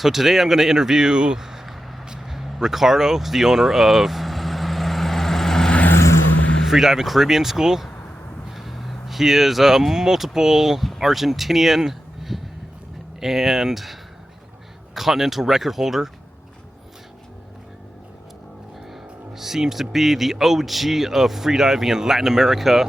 So today I'm going to interview Ricardo, the owner of Freediving Caribbean School. He is a multiple Argentinian and continental record holder. Seems to be the OG of freediving in Latin America.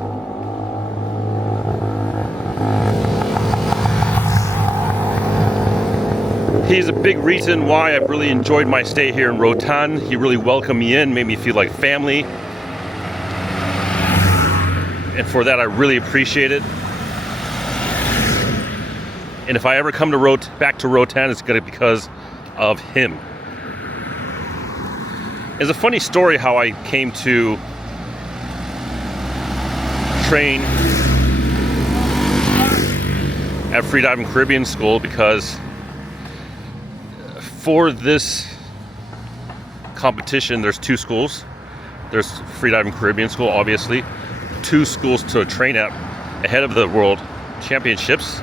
He's a big reason why I've really enjoyed my stay here in Roatan. He really welcomed me in, made me feel like family. And for that, I really appreciate it. And if I ever come to back to Roatan, it's gonna be because of him. It's a funny story how I came to train at Freediving Caribbean School, because for this competition, there's two schools. There's Freediving Caribbean School, obviously, two schools to train at ahead of the World Championships,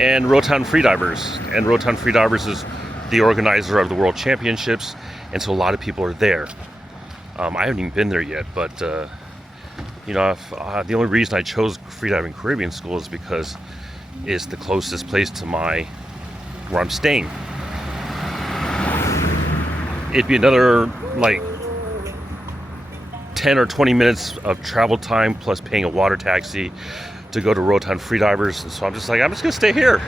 and Roatan Freedivers. And Roatan Freedivers is the organizer of the World Championships, and so a lot of people are there. I haven't even been there yet, but you know, the only reason I chose Freediving Caribbean School is because it's the closest place to where I'm staying. It'd be another like 10 or 20 minutes of travel time plus paying a water taxi to go to Roatan Freedivers. So I'm just gonna stay here.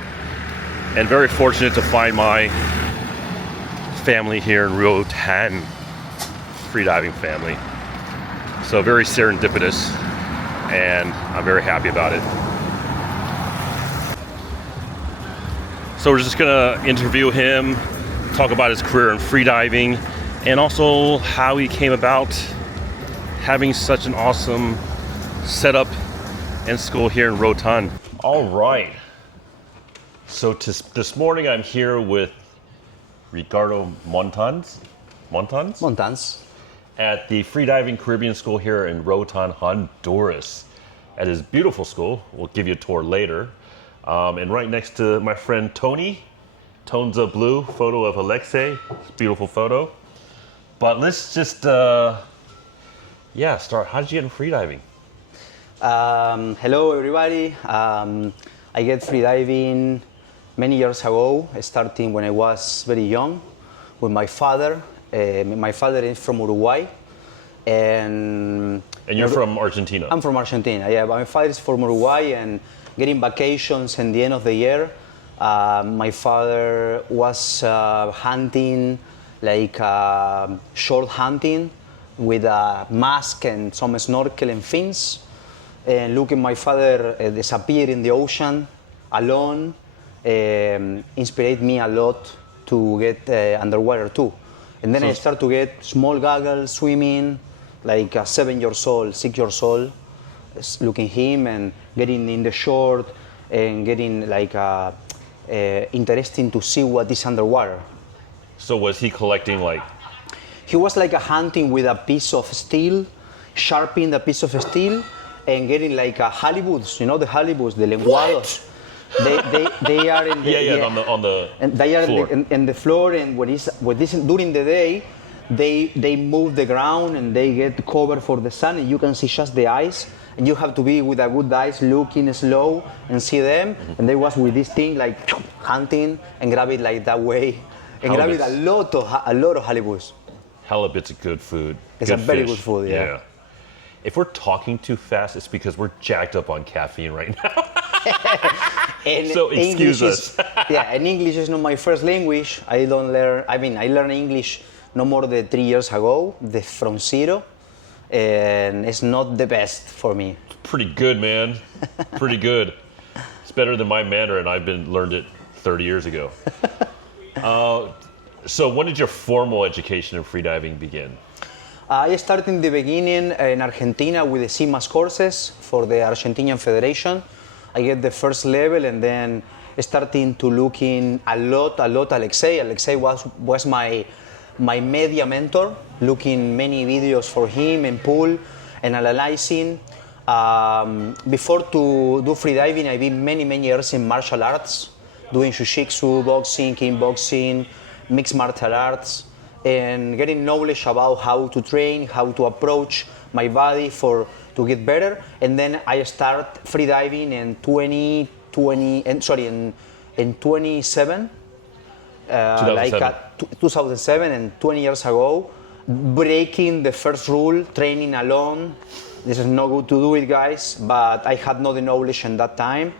And very fortunate to find my family here in Roatan, freediving family. So very serendipitous, and I'm very happy about it. So we're just gonna interview him, talk about his career in freediving, and also how he came about having such an awesome setup and school here in Roatan. All right. So this morning I'm here with Ricardo Montans at the Freediving Caribbean School here in Roatan, Honduras. At his beautiful school. We'll give you a tour later. And right next to my friend Tony. Tones of blue, photo of Alexei, beautiful photo. But let's just, start. How did you get in freediving? Hello everybody. I get freediving many years ago, starting when I was very young with my father. My father is from Uruguay. And you're from Argentina? I'm from Argentina, yeah. But my father is from Uruguay, and getting vacations at the end of the year, my father was hunting, like short hunting with a mask and some snorkel and fins. And looking my father disappear in the ocean alone inspired me a lot to get underwater too. And then I start to get small goggles, swimming, like 7 years old, 6 years old, looking him and getting in the shore and getting like interesting to see what is underwater. So was he collecting like? He was like a hunting with a piece of steel, sharpening the piece of steel and getting like a halibuts, you know the halibuts, the lenguados. They are in the, on the and they are floor. In the floor, and what is during the day, they move the ground and they get covered for the sun, and you can see just the eyes, and you have to be with a good eyes looking slow and see them. And they was with this thing like hunting and grab it like that way, and grab it a lot of halibuts. Halibut's a good food. It's a very good food, yeah. If we're talking too fast, it's because we're jacked up on caffeine right now. So excuse us. And English is not my first language. I learned English no more than 3 years ago, from zero, and it's not the best for me. It's pretty good, man. Pretty good. It's better than my Mandarin. Learned it 30 years ago. So when did your formal education in freediving begin? I started in the beginning in Argentina with the CMAS courses for the Argentine Federation. I get the first level, and then starting to looking a lot Alexei. Alexei was my media mentor, looking many videos for him and pool and analyzing. Before to do freediving, I've been many years in martial arts, doing jiu-jitsu, boxing, kickboxing, mixed martial arts, and getting knowledge about how to train, how to approach my body to get better. And then I start freediving in 27. 2007. 2007, and 20 years ago, breaking the first rule, training alone. This is not good to do it, guys, but I had no knowledge in that time,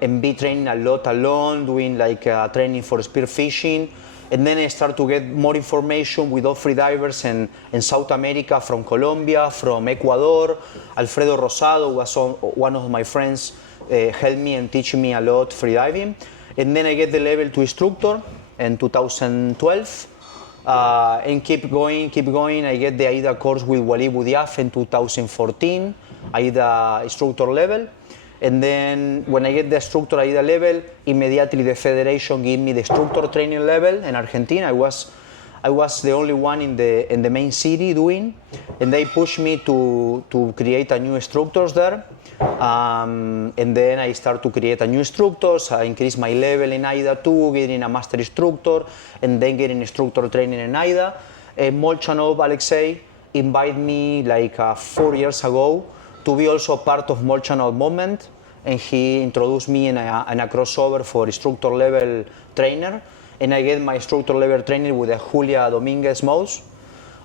and be training a lot alone, doing like training for spearfishing. And then I start to get more information with all freedivers in South America, from Colombia, from Ecuador. Alfredo Rosado was one of my friends, helped me and teach me a lot freediving. And then I get the level 2 instructor in 2012, and keep going. I get the AIDA course with Walid Boudiaf in 2014, AIDA instructor level. And then when I get the instructor AIDA level, immediately the federation gave me the instructor training level in Argentina. I was the only one in the main city doing, and they pushed me to create a new instructors there. And then I start to create a new instructors. I increase my level in AIDA 2, getting a master instructor, and then getting instructor training in AIDA. Molchanov Alexei invited me like 4 years ago to be also part of Molchanov movement, and he introduced me in a crossover for instructor level trainer, and I get my instructor level training with Julia Dominguez Mous,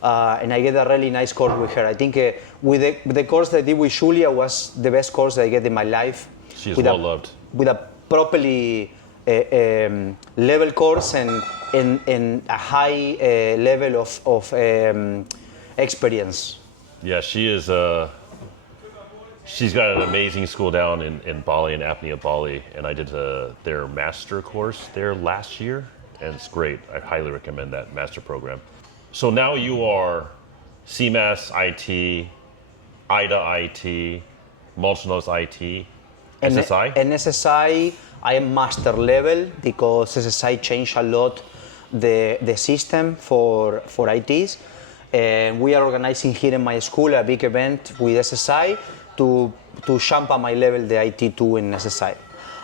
and I get a really nice course with her. I think with the course that I did with Julia was the best course that I get in my life. She is well loved. With a properly level course and a high level of experience. Yeah, she is. She's got an amazing school down in Bali, in Apnea, Bali, and I did their master course there last year, and it's great. I highly recommend that master program. So now you are CMAS IT, AIDA IT, Molchanov's IT, SSI? And SSI, I am master level because SSI changed a lot the system for ITs. And we are organizing here in my school a big event with SSI to jump up my level, the IT2 in SSI.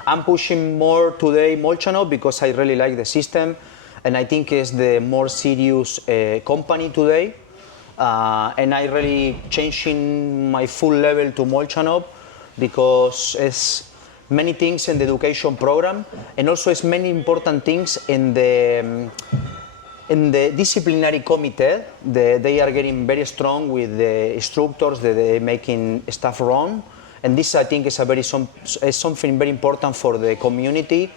I'm pushing more today Molchanov because I really like the system, and I think it's the more serious company today. And I really changing my full level to Molchanov because it's many things in the education program, and also it's many important things in the disciplinary committee. They are getting very strong with the instructors that they're making stuff wrong, and this I think is something very important for the community,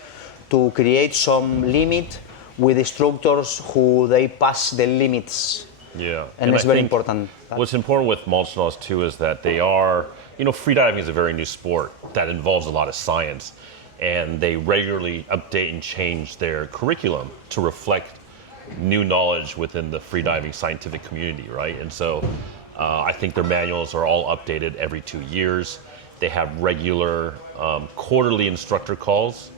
to create some limit with instructors who they pass the limits. Yeah, and it's very important. What's important with Molchanovs too is that they are, freediving is a very new sport that involves a lot of science, and they regularly update and change their curriculum to reflect new knowledge within the freediving scientific community, right? And so I think their manuals are all updated every 2 years. They have regular quarterly instructor calls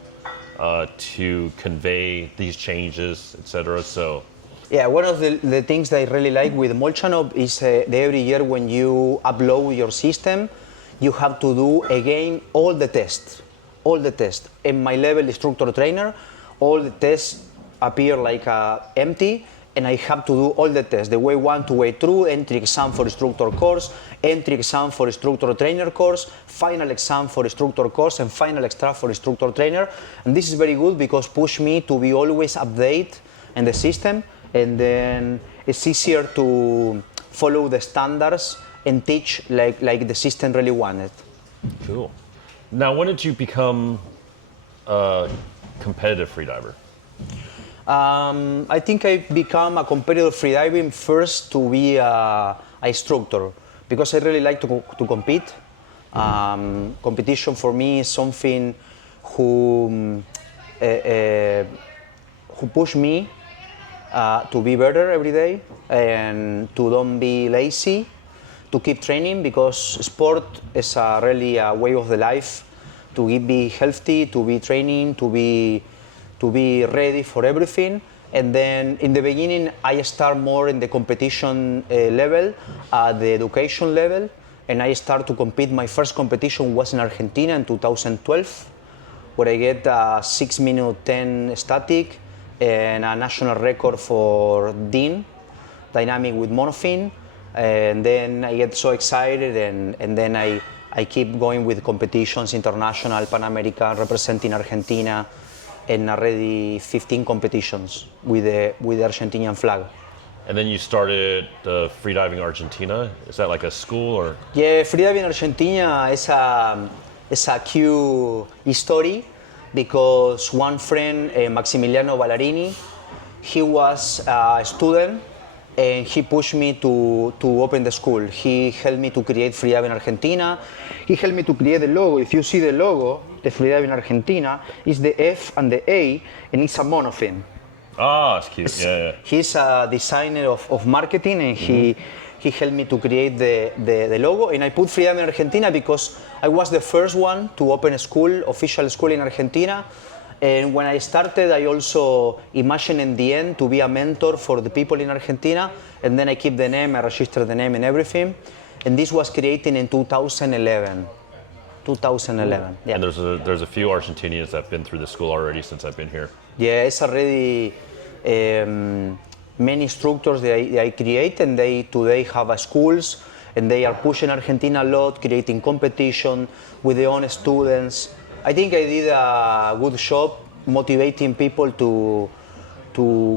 to convey these changes, etc. So yeah, one of the things that I really like with Molchanov is that every year when you upload your system, you have to do again all the tests. In my level instructor trainer, all the tests appear like empty, and I have to do all the tests, the way 1 to way 2, entry exam for instructor course, entry exam for instructor trainer course, final exam for instructor course, and final extra for instructor trainer. And this is very good because push me to be always update in the system, and then it's easier to follow the standards and teach like the system really wanted. Cool. Now, when did you become a competitive freediver? I think I become a competitive freediving first to be a instructor, because I really like to compete. Competition for me is something who push me to be better every day and to don't be lazy, to keep training, because sport is really a way of the life, to be healthy, to be training, to be ready for everything. And then in the beginning, I start more in the competition level, the education level, and I start to compete. My first competition was in Argentina in 2012. where I get a 6 minute 10 static and a national record for DIN, dynamic with monofin. And then I get so excited, and then I keep going with competitions, international, Pan American, representing Argentina, and already 15 competitions with the Argentinian flag. And then you started Freediving Argentina. Is that like a school or? Yeah, Freediving Argentina is a cute story because one friend, Maximiliano Ballarini, he was a student and he pushed me to open the school. He helped me to create Freediving Argentina. He helped me to create the logo. If you see the logo, the Freediving Argentina, is the F and the A, and it's a monofin. Ah, it's cute. Yeah. He's a designer of marketing, and he helped me to create the logo. And I put Freediving Argentina because I was the first one to open a school, official school in Argentina. And when I started, I also imagined in the end to be a mentor for the people in Argentina. And then I keep the name, I registered the name and everything. And this was created in 2011. 2011. Yeah. And there's a few Argentinians that have been through the school already since I've been here. Yeah, it's already many instructors that I create, and they today have schools, and they are pushing Argentina a lot, creating competition with their own students. I think I did a good job motivating people to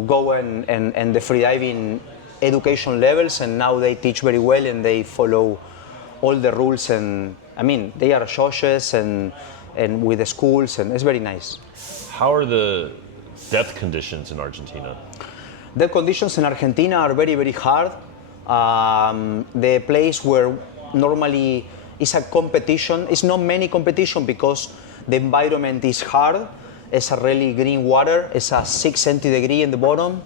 go and the freediving education levels, and now they teach very well and they follow all the rules, and I mean they are judges and with the schools, and it's very nice. How are the depth conditions in Argentina? The conditions in Argentina are very, very hard. The place where normally is a competition, it's not many competition because the environment is hard. It's a really green water. It's a 6 centigrade in the bottom.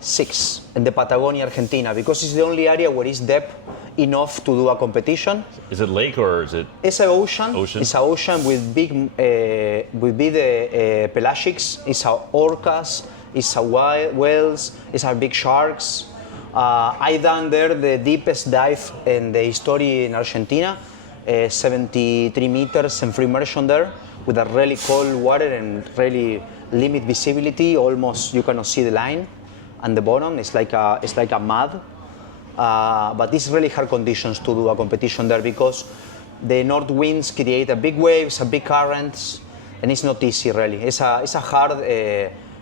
6 in the Patagonia, Argentina, because it's the only area where it's depth enough to do a competition. Is it lake or is it? It's an ocean. Ocean? It's an ocean with big pelagics. It's a orcas. It's a whales. It's a big sharks. I done there the deepest dive in the history in Argentina, 73 meters in free immersion there, with a really cold water and really limit visibility. Almost you cannot see the line, and the bottom it's like a mud. But it's really hard conditions to do a competition there because the north winds create a big waves, a big currents, and it's not easy really. It's a hard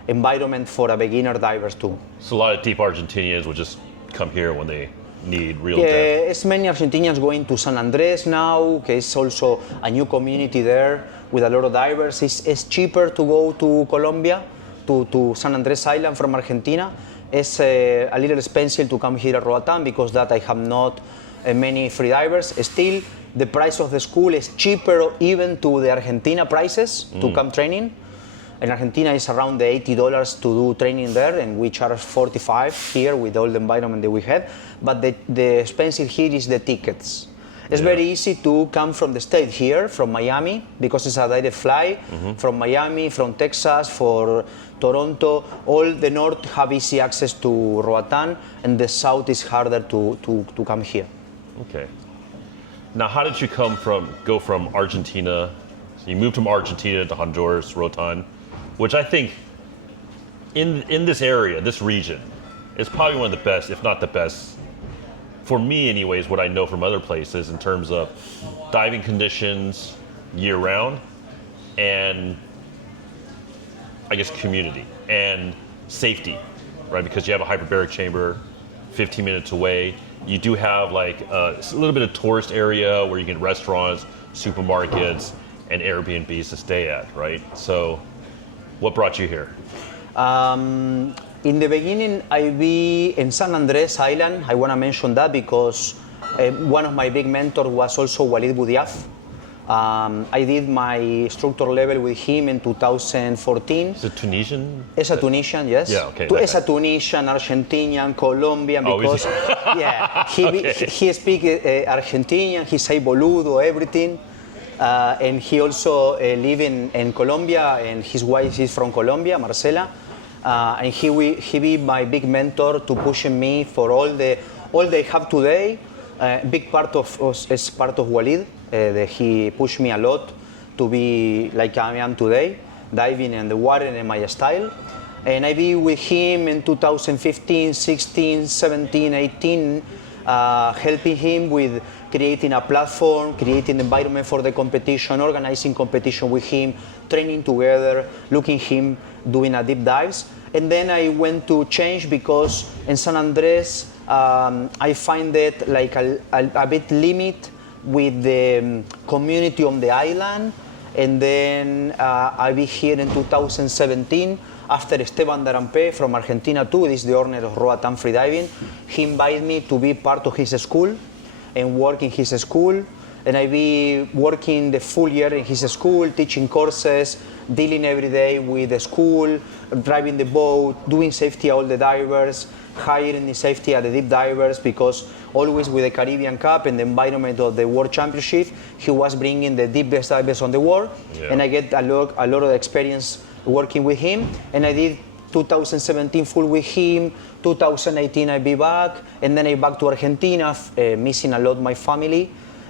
environment for a beginner divers too. So a lot of deep Argentinians will just come here when they need real Yeah, depth. it's many Argentinians going to San Andres now. Okay, it's also a new community there with a lot of divers. It's cheaper to go to Colombia, to San Andres Island from Argentina. It's a little expensive to come here at Roatan because that I have not many free divers. Still, the price of the school is cheaper even to the Argentina prices to come training. In Argentina, it's around the $80 to do training there, and we charge $45 here with all the environment that we had. But the expensive here is the tickets. It's very easy to come from the state here, from Miami, because it's a direct flight from Miami, from Texas, for Toronto. All the north have easy access to Roatan, and the south is harder to come here. Okay. Now, how did you go from Argentina? So you moved from Argentina to Honduras, Roatan, which I think in this area, this region, is probably one of the best, if not the best, for me anyways, what I know from other places in terms of diving conditions year round, and I guess community and safety, right? Because you have a hyperbaric chamber 15 minutes away. You do have like a little bit of tourist area where you get restaurants, supermarkets, and Airbnbs to stay at, right? So what brought you here? In the beginning, I be in San Andres Island. I want to mention that because one of my big mentors was also Walid Boudiaf. I did my instructor level with him in 2014. Is it Tunisian? It's a Tunisian, yes. Yeah, okay. It's a Tunisian, Argentinian, Colombian, because yeah, he speaks Argentinian, he say boludo, everything. And he also live in Colombia, and his wife is from Colombia, Marcela. And he be my big mentor to pushing me for all they have today. Big part of is part of Walid. That he pushed me a lot to be like I am today, diving in the water in my style. And I be with him in 2015, 16, 17, 18, helping him with creating a platform, creating the environment for the competition, organizing competition with him, training together, looking him doing a deep dives. And then I went to change because in San Andres, I find it like a bit limit with the community on the island. And then I be here in 2017 after Esteban Darampe from Argentina too, this is the owner of Roatan Freediving. He invited me to be part of his school and work in his school. And I be working the full year in his school, teaching courses, dealing every day with the school, driving the boat, doing safety at all the divers, hiring the safety at the deep divers, because always with the Caribbean Cup and the environment of the World Championship, he was bringing the deepest divers on the world. Yeah. And I get a lot of experience working with him. And I did 2017 full with him, 2018 I be back, and then I back to Argentina, missing a lot my family.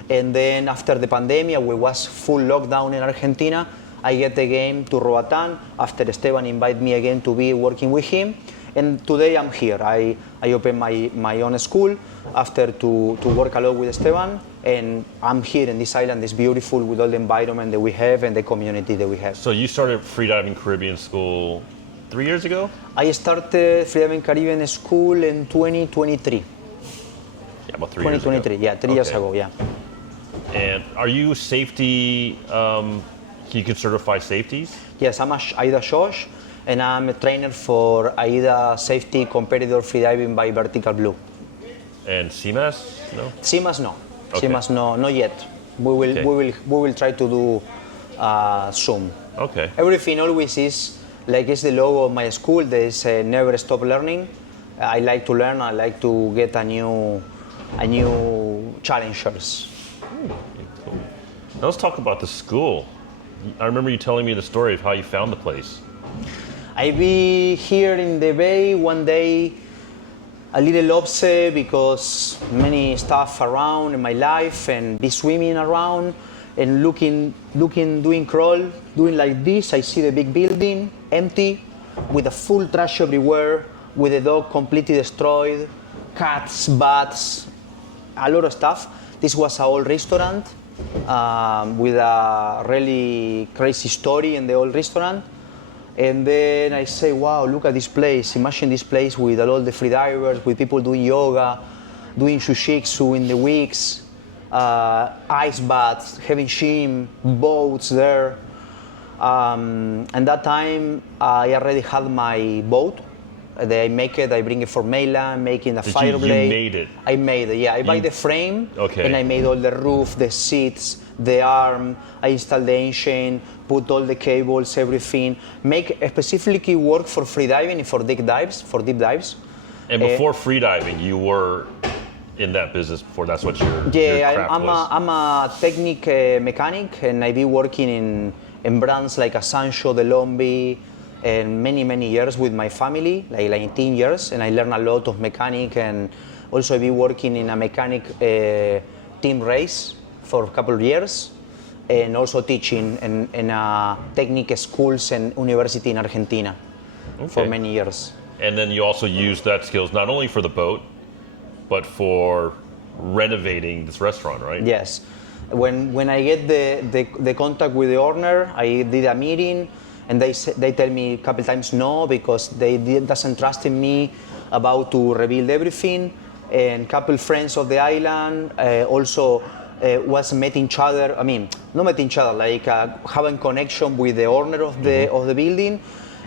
And then after the pandemic, we was full lockdown in Argentina, I get again to Roatan after Esteban invited me again to be working with him. And today I'm here. I open my own school after to work a lot with Esteban, and I'm here in this island. It's beautiful with all the environment that we have and the community that we have. So you started Freediving Caribbean School 3 years ago? I started Freediving Caribbean School in 2023. Yeah, about 3 years ago. 2023, yeah, 3 years ago, yeah. And are you safety, you can certify safeties? Yes, I'm a AIDA Josh, and I'm a trainer for AIDA Safety Competitor Freediving by Vertical Blue. And CMAS? No? CMAS no. Okay. CMAS no, not yet. We will try to do soon. Okay. Everything always is like it's the logo of my school. There is never stop learning. I like to learn. I like to get a new challengers. Cool. Now let's talk about the school. I remember you telling me the story of how you found the place. I be here in the bay one day, a little upset because many stuff around in my life, and be swimming around and looking, doing crawl, doing like this. I see the big building empty, with a full trash everywhere, with the dog completely destroyed, cats, bats, a lot of stuff. This was an old restaurant with a really crazy story in the old restaurant. And then I say, wow, look at this place. Imagine this place with all the freedivers, with people doing yoga, doing shujitsu in the weeks, ice baths, having shim, boats there. And that time, I already had my boat. I make it, I bring it for mainland, making a fire blade. You made it? I made it, yeah. I buy the frame, okay. And I made all the roof, the seats, the arm. I installed the engine, put all the cables, everything. Make specifically work for freediving and for deep dives. And before freediving, you were in that business before. That's what your craft was. I'm a technique mechanic, and I be working in brands like Sancho, the Lombi, and many years with my family, like 19 years, and I learned a lot of mechanic, and also I be working in a mechanic team race for a couple of years, and also teaching in technique schools and university in Argentina for many years. And then you also use that skills not only for the boat, but for renovating this restaurant, right? Yes. When I get the contact with the owner, I did a meeting, and they tell me a couple times no, because they doesn't trust in me about to rebuild everything. And couple friends of the island also was met each other. I mean, not met each other, like having connection with the owner of the building,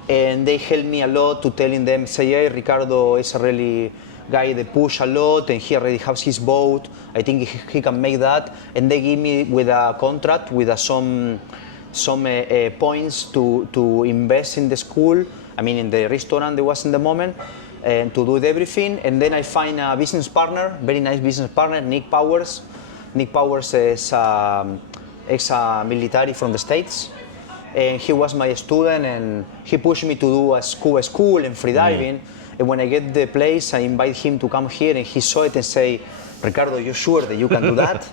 and they helped me a lot to telling them, say, hey, Ricardo is a really guy that push a lot, and he already has his boat. I think he can make that. And they give me with a contract with some points to invest in the school, I mean in the restaurant that was in the moment, and to do everything. And then I find a business partner, very nice business partner, Nick Powers. Nick Powers is ex-military from the States, and he was my student, and he pushed me to do a scuba school and freediving. And when I get the place, I invite him to come here, and he saw it and say, Ricardo, you sure that you can do that?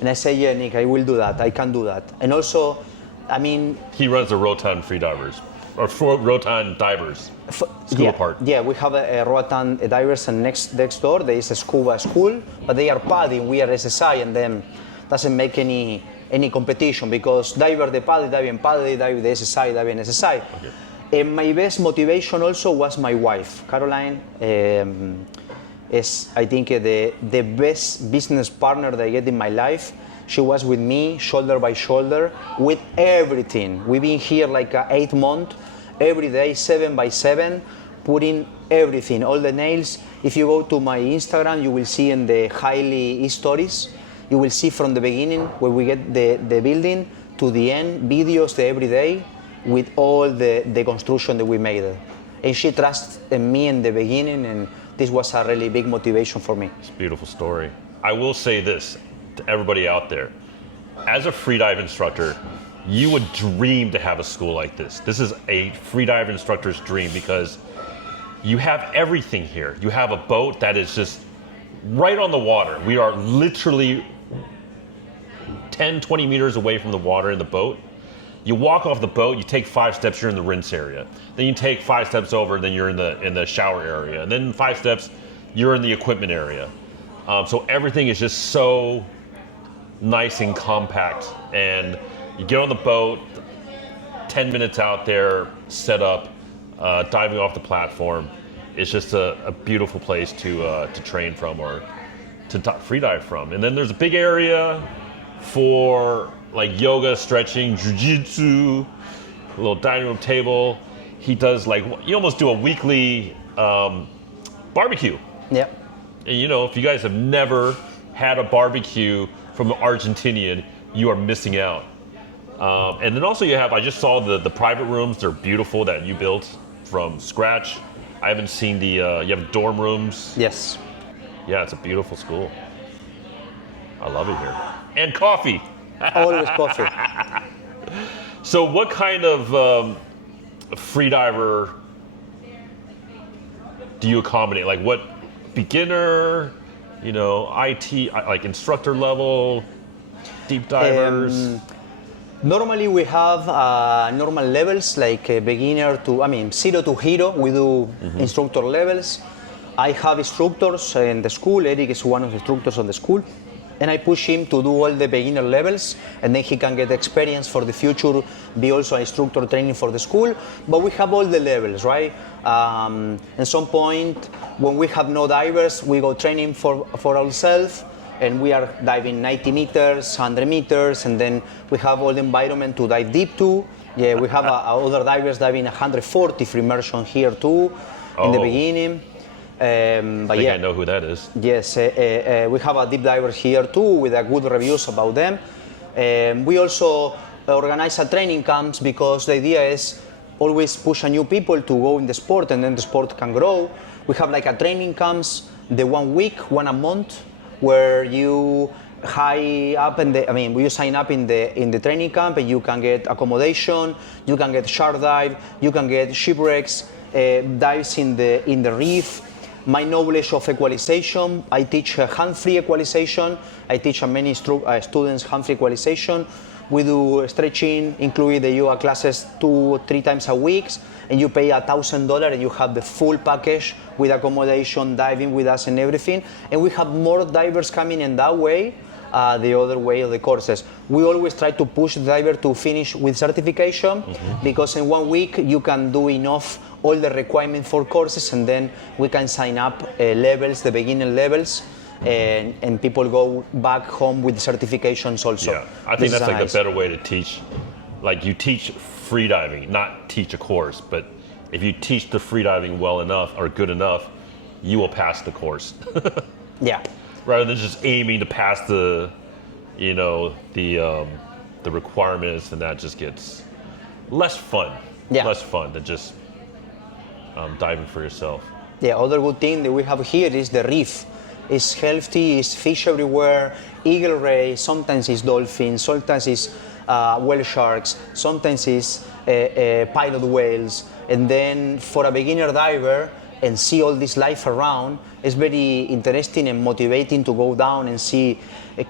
And I say, yeah, Nick, I will do that. I can do that. And also, I mean, He runs the Roatan Freedivers, or Roatan Divers school yeah, part. Yeah, we have a Roatan divers, and next door there is a scuba school, but they are PADI, we are SSI, and then doesn't make any competition because diver the PADI, dive in PADI, dive the SSI, dive in SSI. Okay. And my best motivation also was my wife, Caroline. Is I think the best business partner that I get in my life. She was with me shoulder by shoulder with everything. We've been here like 8 months, every day 7 by 7, putting everything, all the nails. If you go to my Instagram, you will see in the highly stories, you will see from the beginning where we get the building to the end, videos every day with all the construction that we made. And she trusted in me in the beginning, and this was a really big motivation for me. It's a beautiful story. I will say this to everybody out there. As a freedive instructor, you would dream to have a school like this. This is a freedive instructor's dream because you have everything here. You have a boat that is just right on the water. We are literally 10, 20 meters away from the water in the boat. You walk off the boat, you take 5 steps, you're in the rinse area. Then you take 5 steps over, then you're in the shower area. And then 5 steps, you're in the equipment area. So everything is just so nice and compact. And you get on the boat, 10 minutes out there, set up, diving off the platform. It's just a beautiful place to train from or to freedive from. And then there's a big area for like yoga, stretching, jiu-jitsu, a little dining room table. He does like, you almost do a weekly barbecue. Yeah. And you know, if you guys have never had a barbecue from an Argentinian, you are missing out. And then also you have, I just saw the private rooms, they're beautiful that you built from scratch. I haven't seen you have dorm rooms. Yes. Yeah, it's a beautiful school. I love it here. And coffee. Always coffee. So what kind of freediver do you accommodate? Like what beginner, you know, IT, like instructor level, deep divers? Normally we have normal levels like beginner to, 0 to hero. We do instructor levels. I have instructors in the school. Eric is one of the instructors on the school. And I push him to do all the beginner levels, and then he can get experience for the future, be also an instructor training for the school. But we have all the levels, right? At some point, when we have no divers, we go training for ourselves, and we are diving 90 meters, 100 meters, and then we have all the environment to dive deep to. Yeah, we have other divers diving 140 free immersion here too, in the beginning. I think I know who that is. Yes, we have a deep diver here too with a good reviews about them. We also organize a training camps because the idea is always push a new people to go in the sport, and then the sport can grow. We have like a training camps, the 1 week, one a month, where you you sign up in the training camp, and you can get accommodation, you can get shark dive, you can get shipwrecks, dives in the reef. My knowledge of equalization, I teach hand-free equalization. I teach many students hand-free equalization. We do stretching, including the yoga classes 2-3 times a week, and you pay $1,000 and you have the full package with accommodation, diving with us and everything. And we have more divers coming in that way, the other way of the courses. We always try to push the diver to finish with certification, because in 1 week you can do enough all the requirements for courses, and then we can sign up levels, the beginner levels, and people go back home with certifications also. Yeah, I think that's like the better way to teach. Like you teach freediving, not teach a course, but if you teach the freediving well enough or good enough, you will pass the course. Yeah. Rather than just aiming to pass the requirements, and that just gets less fun. Yeah. Less fun than just diving for yourself. The other good thing that we have here is the reef. It's healthy, it's fish everywhere, eagle ray, sometimes it's dolphins, sometimes it's whale sharks, sometimes it's pilot whales. And then for a beginner diver, and see all this life around, it's very interesting and motivating to go down and see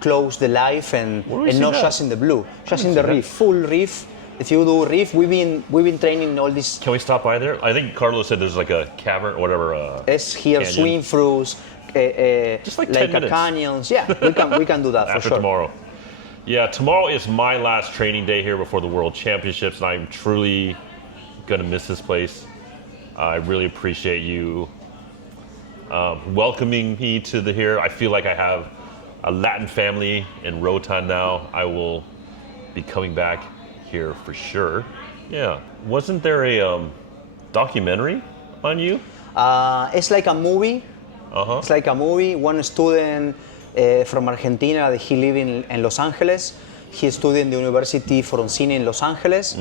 close the life and not that? just in the blue, just in the reef, full reef. If you do reef, we've been training all this. Can we stop by there? I think Carlos said there's like a cavern or whatever. It's here, canyon. swim throughs, Just like 10 minutes. canyons. Yeah, we can do that for After sure. tomorrow. Yeah, tomorrow is my last training day here before the World Championships, and I'm truly gonna miss this place. I really appreciate you welcoming me to here. I feel like I have a Latin family in Roatan now. I will be coming back here for sure. Yeah. Wasn't there a documentary on you? It's like a movie. Uh-huh. It's like a movie. One student from Argentina, he lives in Los Angeles. He studied in the University for Cine in Los Angeles.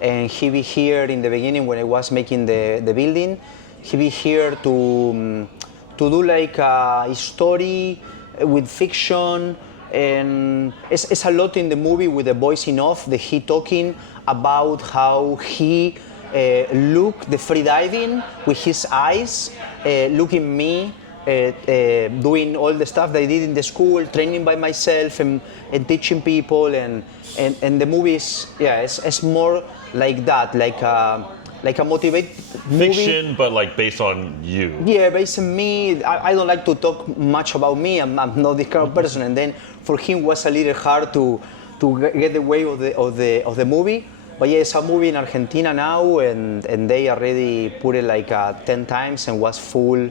And he be here in the beginning when I was making the building. He be here to do like a story with fiction. And it's a lot in the movie with the voice in off that he talking about how he look the freediving with his eyes, looking me, doing all the stuff that I did in the school, training by myself and teaching people, and the movie is, yeah, it's more like that, like a motivate movie. Fiction, but like based on you. Yeah, based on me. I don't like to talk much about me. I'm not this kind of person. And then for him it was a little hard to get the way of the movie. But yeah, it's a movie in Argentina now, and they already put it like 10 times and was full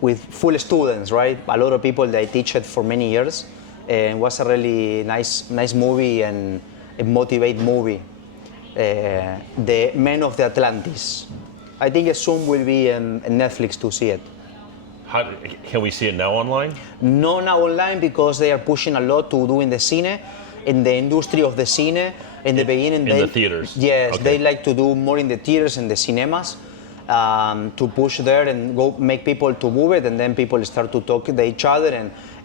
with full students, right? A lot of people that I teach it for many years, and it was a really nice movie and a motivate movie. The Men of the Atlantis. I think it soon will be in Netflix to see it. How, can we see it now online? No, now online because they are pushing a lot to do in the cine, in the industry of the cine. In the beginning, in the theaters. Yes, okay. They like to do more in the theaters and the cinemas to push there and go make people to move it, and then people start to talk to each other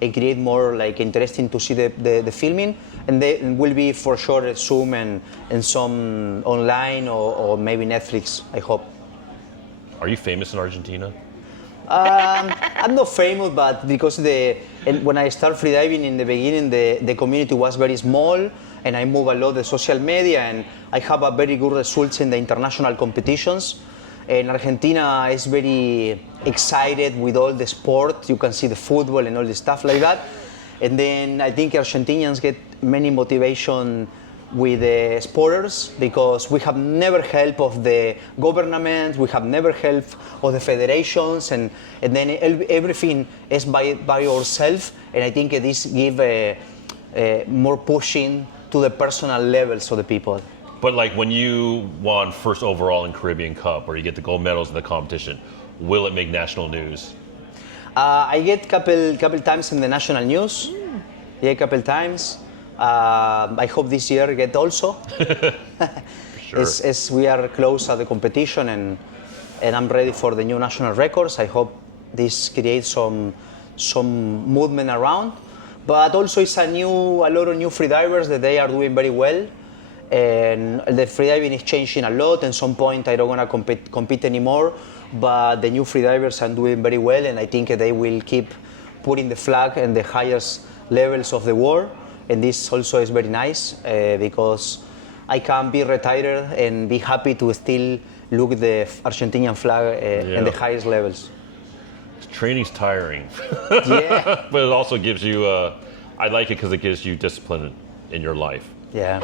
and create more like interesting to see the filming. And they will be for sure at Zoom and some online or maybe Netflix, I hope. Are you famous in Argentina? I'm not famous, but because when I started freediving in the beginning, the community was very small, and I move a lot the social media, and I have a very good results in the international competitions. And Argentina is very excited with all the sport. You can see the football and all the stuff like that. And then I think Argentinians get many motivation with the sporters because we have never help of the government, we have never help of the federations, and then everything is by ourselves. And I think this give more pushing to the personal levels of the people. But like when you won first overall in Caribbean Cup, or you get the gold medals in the competition, will it make national news? I get couple times in the national news. Yeah, couple times. I hope this year get also. Sure. As we are close at the competition, and I'm ready for the new national records. I hope this creates some movement around. But also it's a lot of new freedivers that they are doing very well. And the freediving is changing a lot. At some point I don't want to compete anymore. But the new freedivers are doing very well, and I think they will keep putting the flag in the highest levels of the world. And this also is very nice because I can be retired and be happy to still look at the Argentinian flag in the highest levels. Training's tiring. Yeah. But it also gives you, I like it because it gives you discipline in your life. Yeah.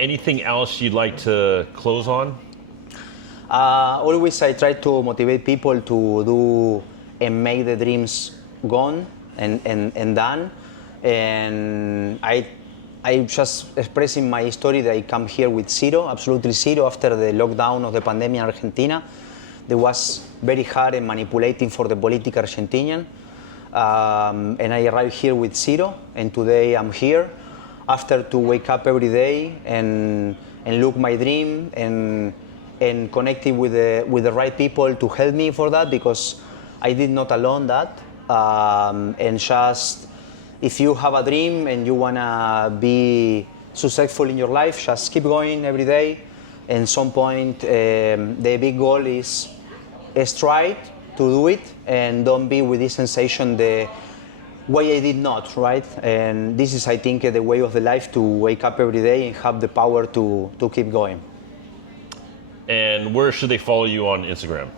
Anything else you'd like to close on? Always I try to motivate people to do and make the dreams gone and done. And I just expressing my story that I come here with zero, absolutely zero, after the lockdown of the pandemic in Argentina. That was very hard and manipulating for the political Argentinian. And I arrived here with zero, and today I'm here after to wake up every day and look my dream and connecting with the right people to help me for that, because I did not alone that. And just, if you have a dream and you wanna be successful in your life, just keep going every day. And some point, the big goal is try it, to do it and don't be with this sensation the way I did not, right? And this is, I think, the way of the life, to wake up every day and have the power to keep going. And where should they follow you on Instagram?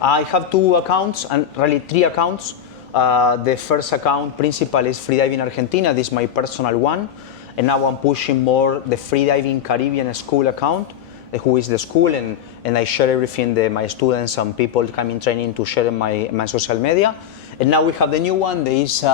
I have 2 accounts, and really 3 accounts. The first account principal is Freediving Argentina. This is my personal one. And now I'm pushing more the Freediving Caribbean School account, who is the school, and I share everything that my students and people coming training to share in my social media. And now we have the new one. There is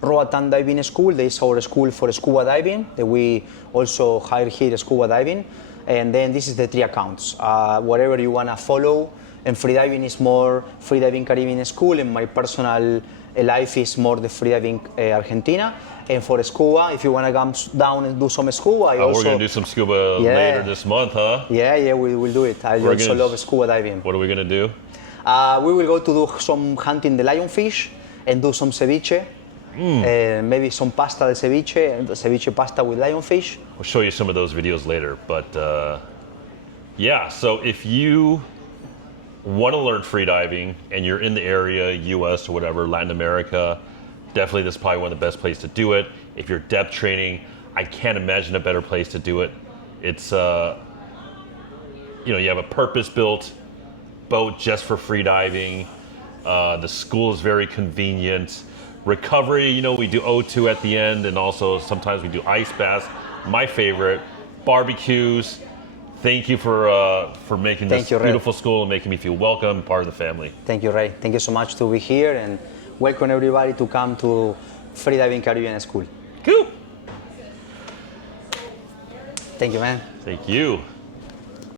Roatan Diving School. There is our school for scuba diving that we also hire here, scuba diving. And then this is the 3 accounts. Whatever you want to follow. And freediving is more Freediving Caribbean School, and my personal life is more the Freediving Argentina. And for scuba, if you want to come down and do some scuba, we're going to do some scuba later this month, huh? Yeah, we will do it. I also love scuba diving. What are we going to do? We will go to do some hunting the lionfish and do some ceviche. Maybe some pasta de ceviche, and ceviche pasta with lionfish. We'll show you some of those videos later. But yeah, so if you want to learn freediving and you're in the area, US or whatever, Latin America, definitely this is probably one of the best places to do it. If you're depth training, I can't imagine a better place to do it. It's, you have a purpose-built boat just for freediving. The school is very convenient. Recovery, we do O2 at the end, and also sometimes we do ice baths. My favorite, barbecues. Thank you for making this beautiful school and making me feel welcome, part of the family. Thank you, Ray. Thank you so much to be here, and welcome everybody to come to Freediving Caribbean School. Cool. Thank you, man. Thank you.